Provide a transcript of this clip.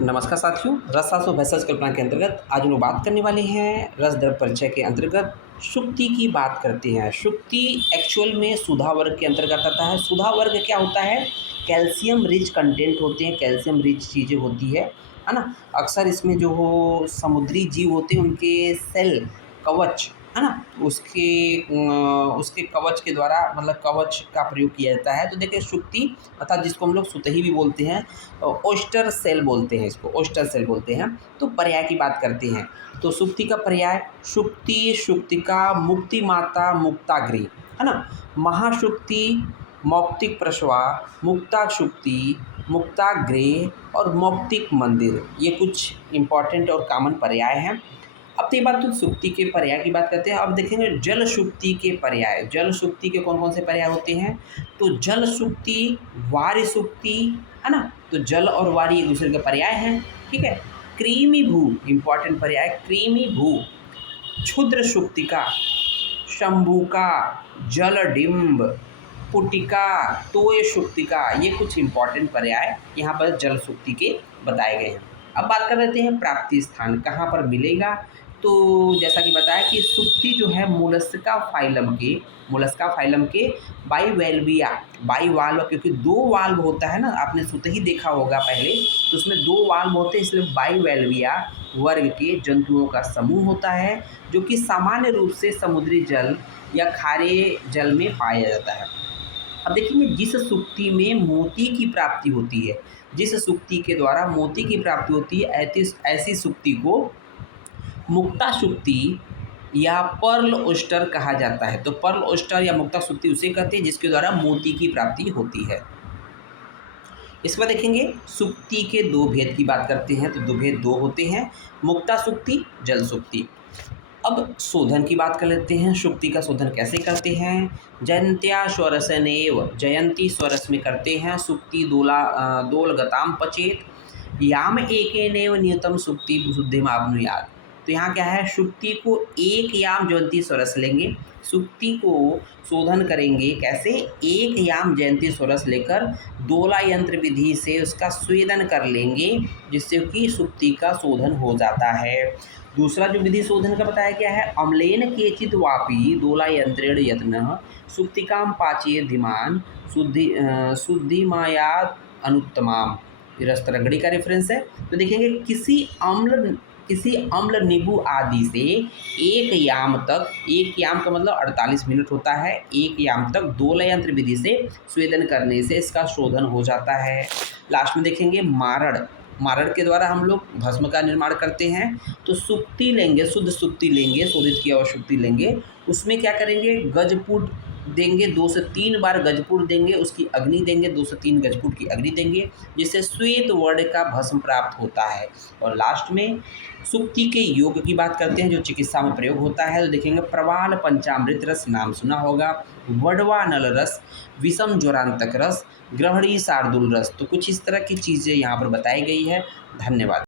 नमस्कार साथियों, रसशास्त्र भेषज कल्पना के अंतर्गत आज हम लोग बात करने वाले हैं रस द्रव्य परिचय के अंतर्गत शुक्ति की बात करते हैं। शुक्ति एक्चुअल में सुधा वर्ग के अंतर्गत आता है। सुधा वर्ग क्या होता है? कैल्शियम रिच कंटेंट होते हैं, कैल्शियम रिच चीज़ें होती है ना। अक्सर इसमें जो हो समुद्री जीव होते हैं उनके सेल कवच है ना, उसके कवच के द्वारा मतलब कवच का प्रयोग किया जाता है। तो देखिए शुक्ति अर्थात जिसको हम लोग सुतही भी बोलते हैं, ओस्टर सेल बोलते हैं, इसको ओस्टर सेल बोलते हैं। तो पर्याय की बात करते हैं तो शुक्ति का पर्याय शुक्ति, शुक्तिका, मुक्ति माता, मुक्ताग्नि है ना। महाशुक्ति, मौक्तिक प्रश्वा, मुक्ता शुक्ति, मुक्ताग्नि और मौक्तिक मंदिर, ये कुछ इंपॉर्टेंट और कॉमन पर्याय हैं। अब तो ये बात तो शुक्ति के पर्याय की बात करते हैं। अब देखेंगे जल शुक्ति के पर्याय। जल शुक्ति के कौन कौन से पर्याय होते हैं? तो जल शुक्ति, वार्य शुक्ति है ना। तो जल और वार्य एक दूसरे के पर्याय हैं, ठीक है। क्रीमी भू, इंपॉर्टेंट पर्याय क्रीमी भू, क्षुद्र शुक्तिका, शंभुका, जलडिम्ब, पुटिका, तोय शुक्तिका, ये कुछ इंपॉर्टेंट पर्याय यहाँ पर जल शुक्ति के बताए गए हैं। अब बात कर लेते हैं प्राप्ति स्थान कहाँ पर मिलेगा। तो जैसा कि बताया कि शुक्ति जो है मोलस्का फाइलम के बाईवाल्व, क्योंकि दो वाल्व होता है ना, आपने सुतही देखा होगा पहले, तो उसमें दो वाल्व होते हैं, इसलिए बाईवेल्विया वर्ग के जंतुओं का समूह होता है जो कि सामान्य रूप से समुद्री जल या खारे जल में पाया जाता है। अब देखेंगे जिस शुक्ति में मोती की प्राप्ति होती है, जिस शुक्ति के द्वारा मोती की प्राप्ति होती है, ऐसी शुक्ति को मुक्ता शुक्ति या पर्ल ओस्टर कहा जाता है। तो पर्ल ओस्टर या मुक्ता शुक्ति उसे कहते हैं जिसके द्वारा मोती की प्राप्ति होती है। इसमें देखेंगे शुक्ति के दो भेद की बात करते हैं। तो दो भेद दो होते हैं, मुक्ता शुक्ति, जल शुक्ति। अब शोधन की बात कर लेते हैं। शुक्ति का शोधन कैसे करते हैं? जयंत्या स्वरसनेव, जयंती स्वरस में करते हैं। शुक्ति दोलगताम पचेत याम एकेनेव नियतम शुक्ति शुद्धिमाप्नुयात्। तो यहाँ क्या है? शुक्ति को एक याम जयंती स्वरस लेंगे, शुक्ति को शोधन करेंगे कैसे? एक याम जयंती स्वरस लेकर दोला यंत्र विधि से उसका स्वेदन कर लेंगे, जिससे कि शुक्ति का शोधन हो जाता है। दूसरा जो विधि शोधन का बताया गया है, अम्लेन केचित वापी दोला यंत्रेण यत्न शुक्तिकाम पाचेय धीमान शुद्धिमायात् अनुत्तमाम, रस्तरगढ़ी का रेफरेंस है। तो देखेंगे किसी अम्ल नींबू आदि से एक याम तक, एक याम का मतलब 48 मिनट होता है, एक याम तक दोला यंत्र विधि से स्वेदन करने से इसका शोधन हो जाता है। लास्ट में देखेंगे मारण के द्वारा हम लोग भस्म का निर्माण करते हैं। तो शुक्ति लेंगे, शुद्ध शुक्ति लेंगे, शोधित किया हुआ शुक्ति लेंगे, उसमें क्या करेंगे? गजपुट देंगे, 2 से 3 बार गजपुट देंगे, उसकी अग्नि देंगे, 2 से 3 गजपुट की अग्नि देंगे, जिससे श्वेत वर्ण का भस्म प्राप्त होता है। और लास्ट में शुक्ति के योग की बात करते हैं जो चिकित्सा में प्रयोग होता है। तो देखेंगे प्रवाल पंचामृत रस, नाम सुना होगा, वडवा नल रस, विषम ज्वरांतक रस, ग्रहणी शार्दुल रस। तो कुछ इस तरह की चीज़ें यहाँ पर बताई गई है। धन्यवाद।